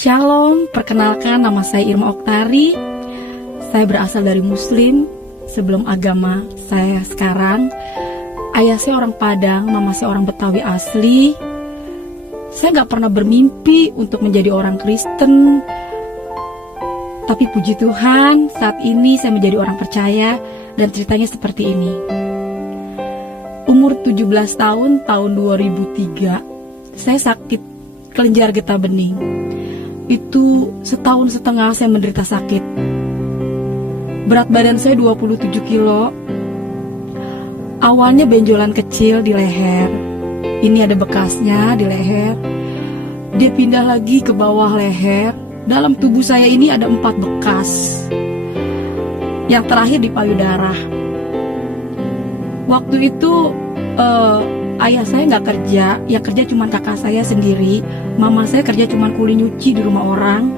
Shalom, perkenalkan nama saya Irma Oktari. Saya berasal dari Muslim. Sebelum agama saya sekarang, ayah saya orang Padang, mama saya orang Betawi asli. Saya gak pernah bermimpi untuk menjadi orang Kristen. Tapi puji Tuhan, saat ini saya menjadi orang percaya. Dan ceritanya seperti ini. Umur 17 tahun 2003, saya sakit kelenjar getah bening. Itu setahun setengah saya menderita sakit. Berat badan saya 27 kilo. Awalnya benjolan kecil di leher. Ini ada bekasnya di leher. Dia pindah lagi ke bawah leher. Dalam tubuh saya ini ada 4 bekas. Yang terakhir di payudara. Waktu itu ayah saya nggak kerja, ya kerja cuma kakak saya sendiri. Mama saya kerja cuma kuli nyuci di rumah orang.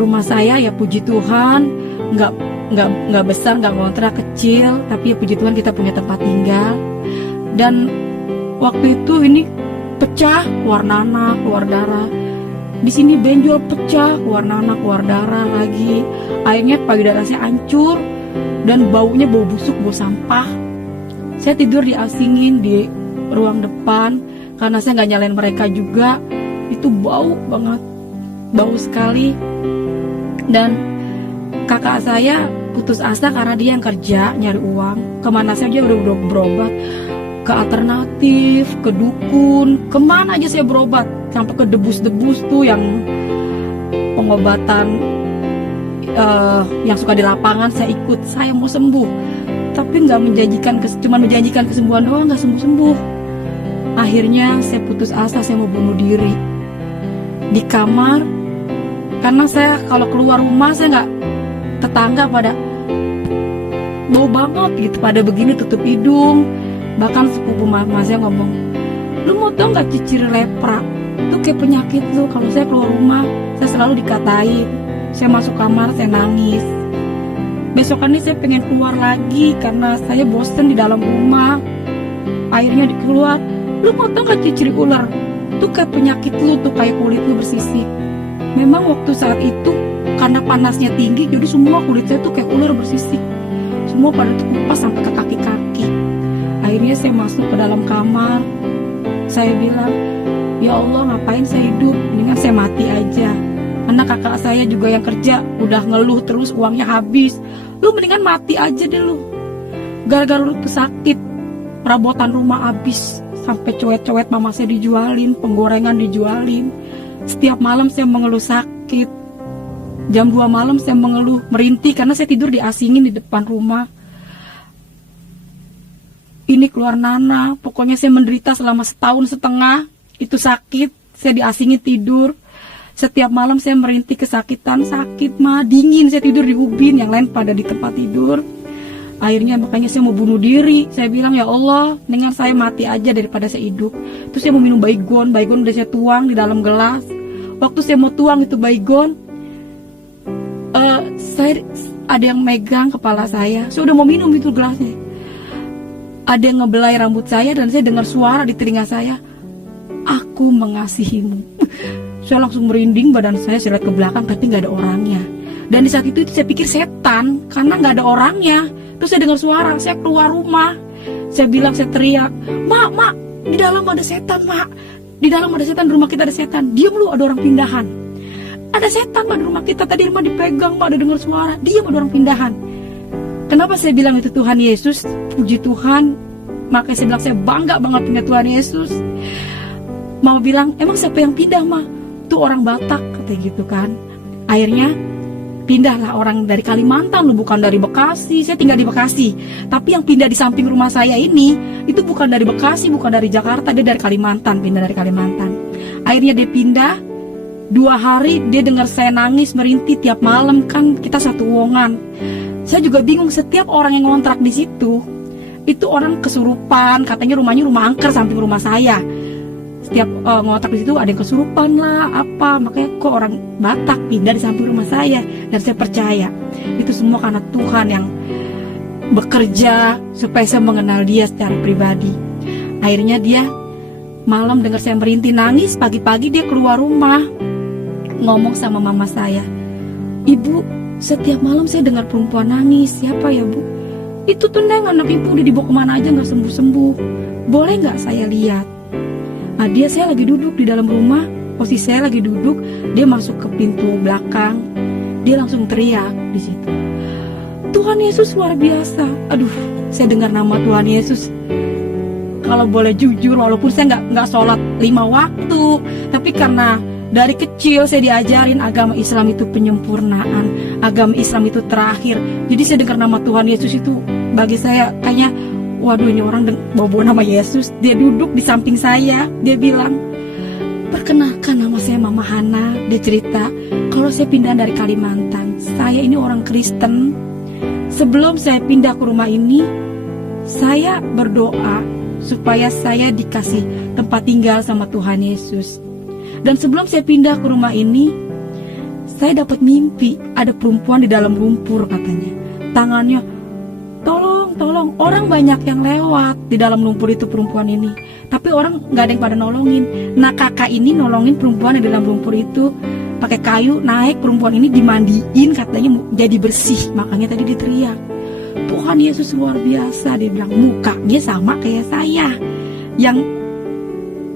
Rumah saya ya puji Tuhan nggak besar, nggak ngontrak, kecil, tapi ya puji Tuhan kita punya tempat tinggal. Dan waktu itu ini pecah, keluar nanah, keluar darah. Di sini benjol pecah, keluar nanah, keluar darah lagi. Akhirnya payudara saya hancur dan baunya bau busuk, bau sampah. Saya tidur diasingin di ruang depan karena saya nggak nyalain mereka juga. Itu bau banget, bau sekali. Dan kakak saya putus asa karena dia yang kerja nyari uang. Kemana saja udah berobat, ke alternatif, ke dukun, kemana aja saya berobat. Sampai ke debus-debus tuh yang pengobatan yang suka di lapangan saya ikut. Saya mau sembuh, tapi nggak menjanjikan, cuma menjanjikan kesembuhan doang, nggak sembuh-sembuh. Akhirnya saya putus asa, saya mau bunuh diri di kamar. Karena saya kalau keluar rumah saya nggak, tetangga pada bau banget gitu, pada begini tutup hidung. Bahkan sepupu mama saya ngomong, lu mau tau nggak ciri lepra? Itu kayak penyakit lu. Kalau saya keluar rumah, saya selalu dikatain. Saya masuk kamar, saya nangis. Besokannya saya pengen keluar lagi karena saya bosen di dalam rumah. Akhirnya dikeluar, lu mau tau gak ciri ular? Itu kayak penyakit lu tuh, kayak kulit lu bersisik. Memang waktu saat itu karena panasnya tinggi, jadi semua kulit saya tuh kayak ular bersisik. Semua pada terkupas sampai ke kaki-kaki. Akhirnya saya masuk ke dalam kamar. Saya bilang, ya Allah, ngapain saya hidup? Mendingan saya mati aja. Karena kakak saya juga yang kerja udah ngeluh terus, uangnya habis. Lu mendingan mati aja deh lu. Gara-gara lu tuh sakit, perabotan rumah habis. Sampai cowet-cowet mama saya dijualin, penggorengan dijualin. Setiap malam saya mengeluh sakit. Jam 2 malam saya mengeluh, merintih karena saya tidur diasingin di depan rumah. Ini keluar nanah, pokoknya saya menderita selama setahun setengah. Itu sakit, saya diasingin tidur. Setiap malam saya merintih kesakitan, sakit mah, dingin, saya tidur di ubin, yang lain pada di tempat tidur. Akhirnya makanya saya mau bunuh diri. Saya bilang, ya Allah, dengan saya mati aja daripada saya hidup. Terus saya mau minum baygon udah saya tuang di dalam gelas. Waktu saya mau tuang itu baygon, ada yang megang kepala saya udah mau minum itu gelasnya. Ada yang ngebelai rambut saya dan saya dengar suara di telinga saya, aku mengasihimu. Saya langsung merinding, badan saya lihat ke belakang tapi nggak ada orangnya. Dan di saat itu saya pikir setan karena nggak ada orangnya. Terus saya dengar suara, saya keluar rumah. Saya bilang, saya teriak, mak, di dalam ada setan, mak. Di dalam ada setan, di rumah kita ada setan. Diam lu, ada orang pindahan. Ada setan, mak, di rumah kita. Tadi rumah dipegang, mak, ada dengar suara. Diam, ada orang pindahan. Kenapa saya bilang itu Tuhan Yesus? Puji Tuhan. Makanya saya bilang saya bangga banget punya Tuhan Yesus. Mau bilang, emang siapa yang pindah, mak? Itu orang Batak, katanya gitu kan. Akhirnya pindahlah orang dari Kalimantan, lu, bukan dari Bekasi. Saya tinggal di Bekasi, tapi yang pindah di samping rumah saya ini itu bukan dari Bekasi, bukan dari Jakarta, dia dari Kalimantan, pindah dari Kalimantan. Akhirnya dia pindah. 2 hari dia dengar saya nangis merintih tiap malam, kan kita satu wongan. Saya juga bingung, setiap orang yang ngontrak di situ itu orang kesurupan, katanya rumahnya rumah angker samping rumah saya. Setiap ngontrak di situ ada yang kesurupan lah, apa, makanya kok orang Batak pindah di samping rumah saya. Dan saya percaya itu semua karena Tuhan yang bekerja supaya saya mengenal dia secara pribadi. Akhirnya dia malam dengar saya merintih nangis, pagi-pagi dia keluar rumah. ngomong sama mama saya, "Ibu, setiap malam saya dengar perempuan nangis." "Siapa ya, Bu?" "Itu tuh Neng, anak ibu udah dibawa kemana aja gak sembuh-sembuh. Boleh gak saya lihat?" Nah, saya lagi duduk di dalam rumah. Posisi saya lagi duduk, dia masuk ke pintu belakang. Dia langsung teriak di situ, "Tuhan Yesus luar biasa." Aduh, saya dengar nama Tuhan Yesus. Kalau boleh jujur, walaupun saya nggak sholat 5 waktu, tapi karena dari kecil saya diajarin agama Islam itu penyempurnaan, agama Islam itu terakhir. Jadi saya dengar nama Tuhan Yesus itu bagi saya kayaknya, waduh, ini orang bawa nama Yesus. Dia duduk di samping saya, dia bilang, "Perkenalkan, nama saya Mama Hana." Dia cerita kalau saya pindah dari Kalimantan, saya ini orang Kristen. Sebelum saya pindah ke rumah ini, saya berdoa supaya saya dikasih tempat tinggal sama Tuhan Yesus. Dan sebelum saya pindah ke rumah ini, saya dapat mimpi ada perempuan di dalam lumpur, katanya. Tangannya, tolong, tolong. Orang banyak yang lewat di dalam lumpur itu, perempuan ini. Tapi orang gak ada yang pada nolongin. Nah, kakak ini nolongin perempuan di dalam lumpur itu. Pakai kayu, naik, perempuan ini dimandiin, katanya jadi bersih. Makanya tadi dia teriak, "Tuhan Yesus luar biasa." Dia bilang mukanya sama kayak saya yang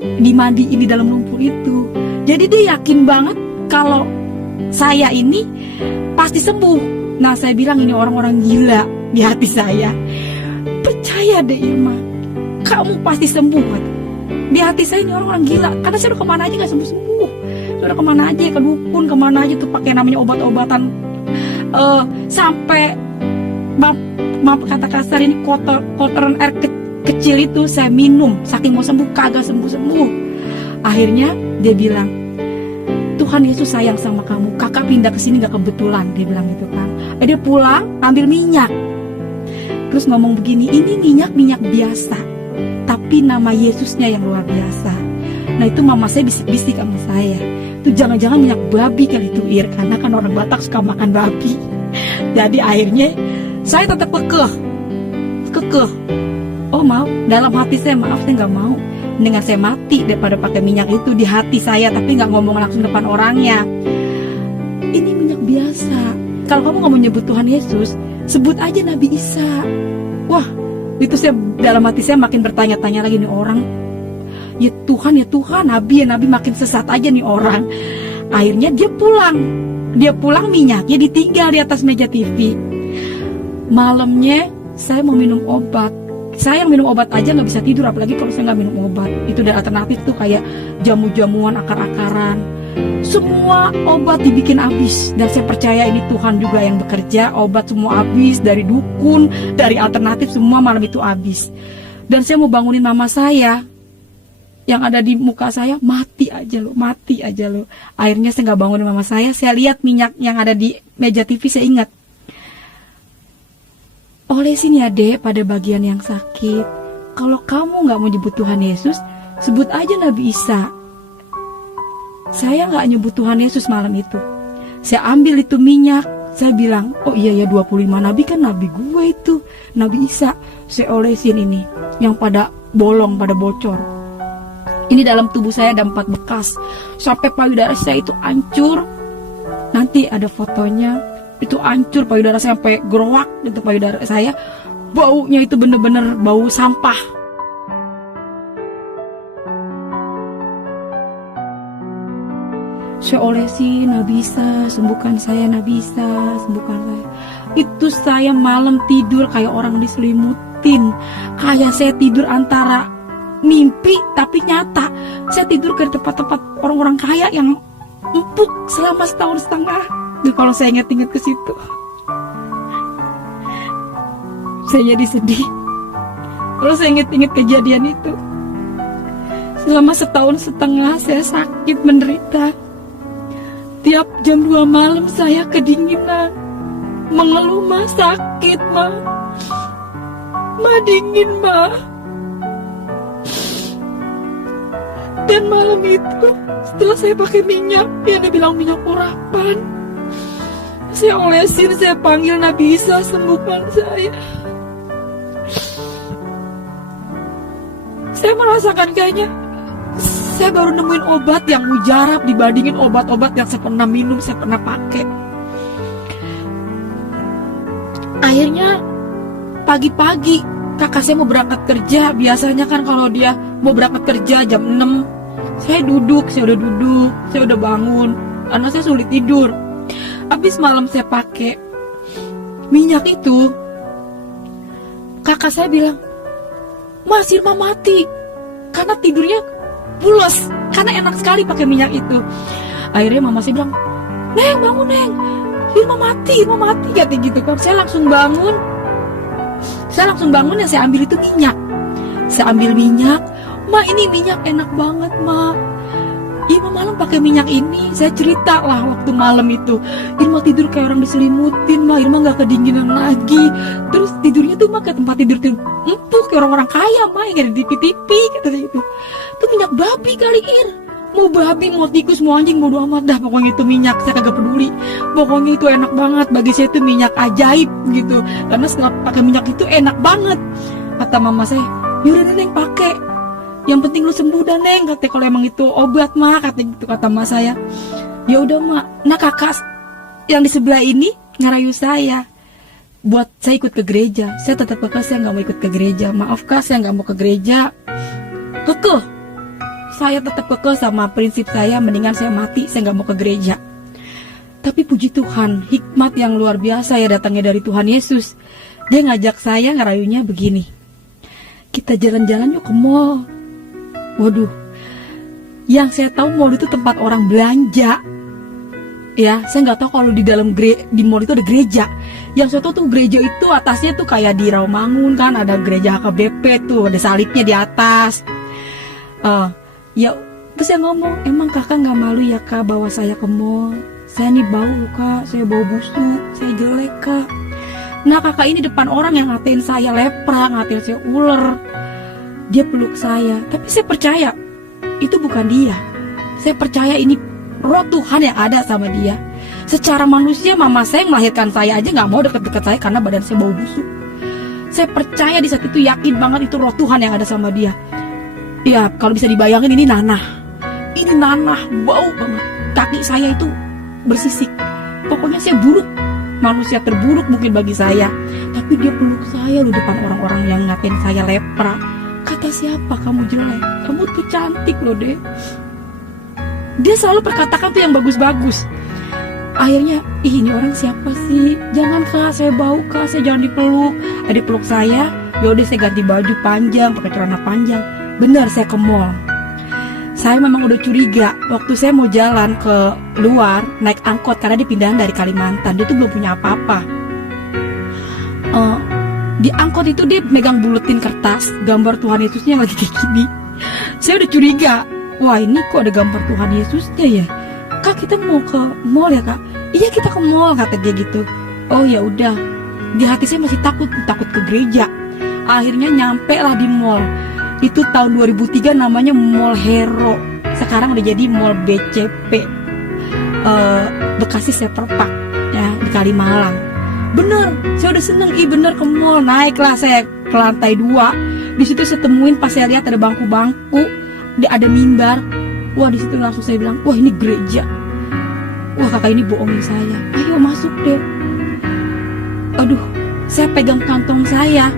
dimandiin di dalam lumpur itu. Jadi dia yakin banget kalau saya ini pasti sembuh. Nah, saya bilang ini orang-orang gila di hati saya. "Percaya deh Irma, kamu pasti sembuh." Di hati saya ini orang-orang gila, karena saya udah kemana aja gak sembuh-sembuh. Saya udah kemana aja, ke dukun, kemana aja tuh pakai namanya obat-obatan, sampai maaf kata kasar ini, kotoran air kecil itu saya minum, saking mau sembuh kagak sembuh-sembuh. Akhirnya dia bilang, "Tuhan Yesus sayang sama kamu, kakak pindah ke sini gak kebetulan." Dia bilang gitu kan. Dia pulang ambil minyak, terus ngomong begini, "Ini minyak biasa, tapi nama Yesusnya yang luar biasa." Nah, itu mama saya bisik-bisik sama saya, "Itu jangan-jangan minyak babi kali itu, Ir, karena kan orang Batak suka makan babi." Jadi akhirnya saya tetap kekeh. Oh, mau, dalam hati saya, maaf, saya nggak mau. Mendingan saya mati daripada pakai minyak itu di hati saya, tapi nggak ngomong langsung depan orangnya. "Ini minyak biasa. Kalau kamu nggak mau nyebut Tuhan Yesus, sebut aja Nabi Isa." Wah, itu saya dalam hati saya makin bertanya-tanya lagi, nih orang, ya Tuhan, Nabi makin sesat aja nih orang. Akhirnya dia pulang, minyaknya ditinggal di atas meja TV. Malamnya saya mau minum obat. Saya yang minum obat aja nggak bisa tidur, apalagi kalau saya nggak minum obat. Itu dari alternatif tuh kayak jamu-jamuan, akar-akaran. Semua obat dibikin habis. Dan saya percaya ini Tuhan juga yang bekerja. Obat semua habis, dari dukun, dari alternatif, semua malam itu habis. Dan saya mau bangunin mama saya, yang ada di muka saya, mati aja lo. Akhirnya saya nggak bangunin mama saya lihat minyak yang ada di meja TV, saya ingat, "Olesin ya Dek pada bagian yang sakit. Kalau kamu nggak mau nyebut Tuhan Yesus, sebut aja Nabi Isa." Saya nggak nyebut Tuhan Yesus malam itu. Saya ambil itu minyak, saya bilang, "Oh iya ya, 25 nabi kan nabi gue itu, Nabi Isa." Saya olesin ini, yang pada bolong, pada bocor. Ini dalam tubuh saya ada 4 bekas, sampai payudara saya itu hancur. Nanti ada fotonya, itu hancur payudara saya sampai gerowak itu payudara saya. Baunya itu bener-bener bau sampah. Saya olesi, Nabi Isa, sembuhkan saya, Nabi Isa, sembuhkan saya. Itu saya malam tidur kayak orang diselimutin, kayak saya tidur antara mimpi tapi nyata. Saya tidur ke tempat-tempat orang-orang kaya yang empuk selama 1,5 tahun. Duh, kalau saya ingat-ingat ke situ, saya jadi sedih. Kalau saya ingat-ingat kejadian itu, selama 1,5 tahun saya sakit menderita. Tiap jam 2 malam saya kedinginan, mengeluh, "Ma, sakit, Ma. Ma, dingin, Ma." Dan malam itu, setelah saya pakai minyak, yang dibilang minyak urapan, saya olesin, saya panggil Nabi Isa, sembuhkan saya. Saya merasakan kayaknya Saya baru nemuin obat yang mujarab dibandingin obat-obat yang saya pernah minum, saya pernah pakai. Akhirnya pagi-pagi kakak saya mau berangkat kerja. Biasanya kan kalau dia mau berangkat kerja jam 6, saya udah duduk, saya udah bangun karena saya sulit tidur. Habis malam saya pakai minyak itu, kakak saya bilang, "Mas, Irma mati." Karena tidurnya pulas, karena enak sekali pakai minyak itu. Akhirnya mama saya bilang, "Neng, bangun Neng, Irma mati, kata gitu kan. Saya langsung bangun ya, saya ambil itu minyak. Saya ambil minyak, "Ma, ini minyak enak banget, Ma. Irma malam pakai minyak ini." Saya cerita lah waktu malam itu, "Irma tidur kayak orang diselimutin, Ma. Irma gak kedinginan lagi. Terus tidurnya tuh, Ma, kayak tempat tidur empuk kayak orang-orang kaya, Ma, yang ada di TV, kata saya gitu. Itu minyak babi kali, Ir. Mau babi, mau tikus, mau anjing, bodo amat dah. Pokoknya itu minyak, saya kagak peduli. Pokoknya itu enak banget. Bagi saya itu minyak ajaib gitu. Karena setelah pakai minyak itu enak banget." Kata mama saya, "Yaudah Neng, pakai. Yang penting lu sembuh dah Neng," katanya, "kalau emang itu obat, Ma," kata gitu, kata mama saya. Ya udah, Ma. Nah, kakak yang di sebelah ini ngerayu saya buat saya ikut ke gereja. Saya tetap kekeh, saya nggak mau ikut ke gereja. "Maaf Kak, saya nggak mau ke gereja." Kekeh, saya tetap kekeh sama prinsip saya, mendingan saya mati, saya nggak mau ke gereja. Tapi puji Tuhan, hikmat yang luar biasa ya datangnya dari Tuhan Yesus. Dia ngajak saya, ngerayunya begini, "Kita jalan-jalan yuk ke mall." Waduh, yang saya tahu mall itu tempat orang belanja. Ya, saya nggak tahu kalau di dalam di mall itu ada gereja. Yang saya tahu tuh gereja itu atasnya tuh kayak di Rawamangun kan, ada gereja HKBP tuh, ada salibnya di atas. Ya, terus saya ngomong, "Emang kakak nggak malu ya Kak bawa saya ke mall? Saya nih bau Kak, saya bau busuk, saya jelek Kak." Nah, kakak ini depan orang yang ngatain saya lepra, ngatain saya ular. Dia peluk saya, tapi saya percaya itu bukan dia. Saya percaya ini roh Tuhan yang ada sama dia. Secara manusia, mama saya melahirkan saya aja nggak mau deket-deket saya karena badan saya bau busuk. Saya percaya di saat itu, yakin banget itu roh Tuhan yang ada sama dia. Ya, kalau bisa dibayangin ini nanah. Ini nanah, bau banget. Kaki saya itu bersisik. Pokoknya saya buruk. Manusia terburuk mungkin bagi saya. Tapi dia peluk saya loh depan orang-orang yang ngatain saya lepra. Kata, "Siapa kamu jelek? Kamu tuh cantik loh, Dek." Dia selalu perkatakan tuh yang bagus-bagus. Akhirnya, ini orang siapa sih? "Jangan Kak, saya bau Kak, saya jangan dipeluk." Dia peluk saya. Yaudah, saya ganti baju panjang, pakai celana panjang. Benar, saya ke mall. Saya memang udah curiga waktu saya mau jalan ke luar naik angkot karena dipindahan dari Kalimantan. Dia tuh belum punya apa-apa. Di angkot itu dia megang buletin kertas gambar Tuhan Yesusnya lagi kayak gini. Saya udah curiga, wah ini kok ada gambar Tuhan Yesusnya ya. "Kak, kita mau ke mall ya Kak?" "Iya, kita ke mall," kata dia gitu. Oh ya udah. Di hati saya masih takut ke gereja. Akhirnya nyampe lah di mall. Itu tahun 2003, namanya Mall Hero. Sekarang udah jadi Mall BCP, Bekasi Seperpak ya, di Kalimalang. Bener, saya udah seneng, bener ke mall. Naiklah saya ke lantai 2. Di situ saya temuin, pas saya lihat ada bangku-bangku, ada mimbar. Wah, di situ langsung saya bilang, "Wah, ini gereja." Wah, kakak ini bohongin saya. "Ayo masuk deh." Aduh, saya pegang kantong saya,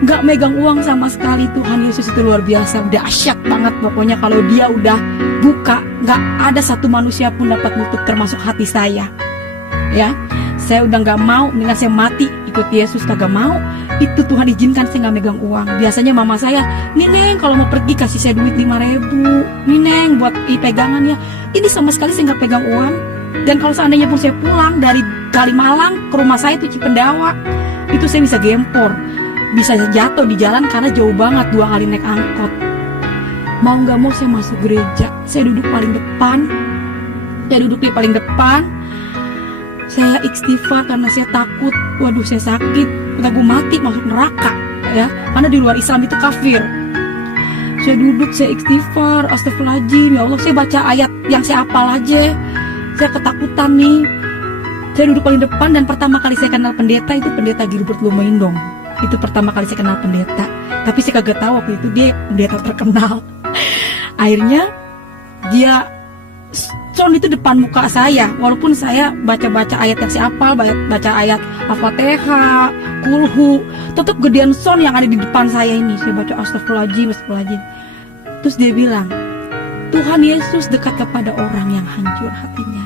nggak megang uang sama sekali. Tuhan Yesus itu luar biasa, dahsyat banget. Pokoknya kalau dia udah buka, nggak ada satu manusia pun dapat nutup, termasuk hati saya. Ya, saya udah nggak mau, dengan saya mati ikut Yesus, kagak mau. Itu Tuhan izinkan saya nggak megang uang. Biasanya mama saya, "Nih Neng, kalau mau pergi kasih saya duit 5.000. Nih Neng, buat pegangan ya." Ini sama sekali saya nggak pegang uang. Dan kalau seandainya pun saya pulang dari Kalimalang ke rumah saya itu Cipendawa, itu saya bisa gempor, bisa jatuh di jalan karena jauh banget, 2 kali naik angkot. Mau nggak mau saya masuk gereja. Saya duduk paling depan. Saya istighfar karena saya takut. Waduh, saya sakit, udah gue mati, masuk neraka ya, karena di luar Islam itu kafir. Saya duduk, saya istighfar, astagfirullahaladzim, ya Allah. Saya baca ayat yang saya hafal aja. Saya ketakutan nih. Saya duduk paling depan, dan pertama kali saya kenal pendeta itu pendeta Gilbert Lumaindong. Itu pertama kali saya kenal pendeta. Tapi saya kagak tahu waktu itu dia pendeta terkenal. Akhirnya dia sound itu depan muka saya, walaupun saya baca-baca ayat yang saya hafal, baca ayat Al-Fatihah, Kulhu, tetap gedean sound yang ada di depan saya ini. Saya baca astagfirullahaladzim, astagfirullahaladzim. Terus dia bilang, Tuhan Yesus dekat kepada orang yang hancur hatinya.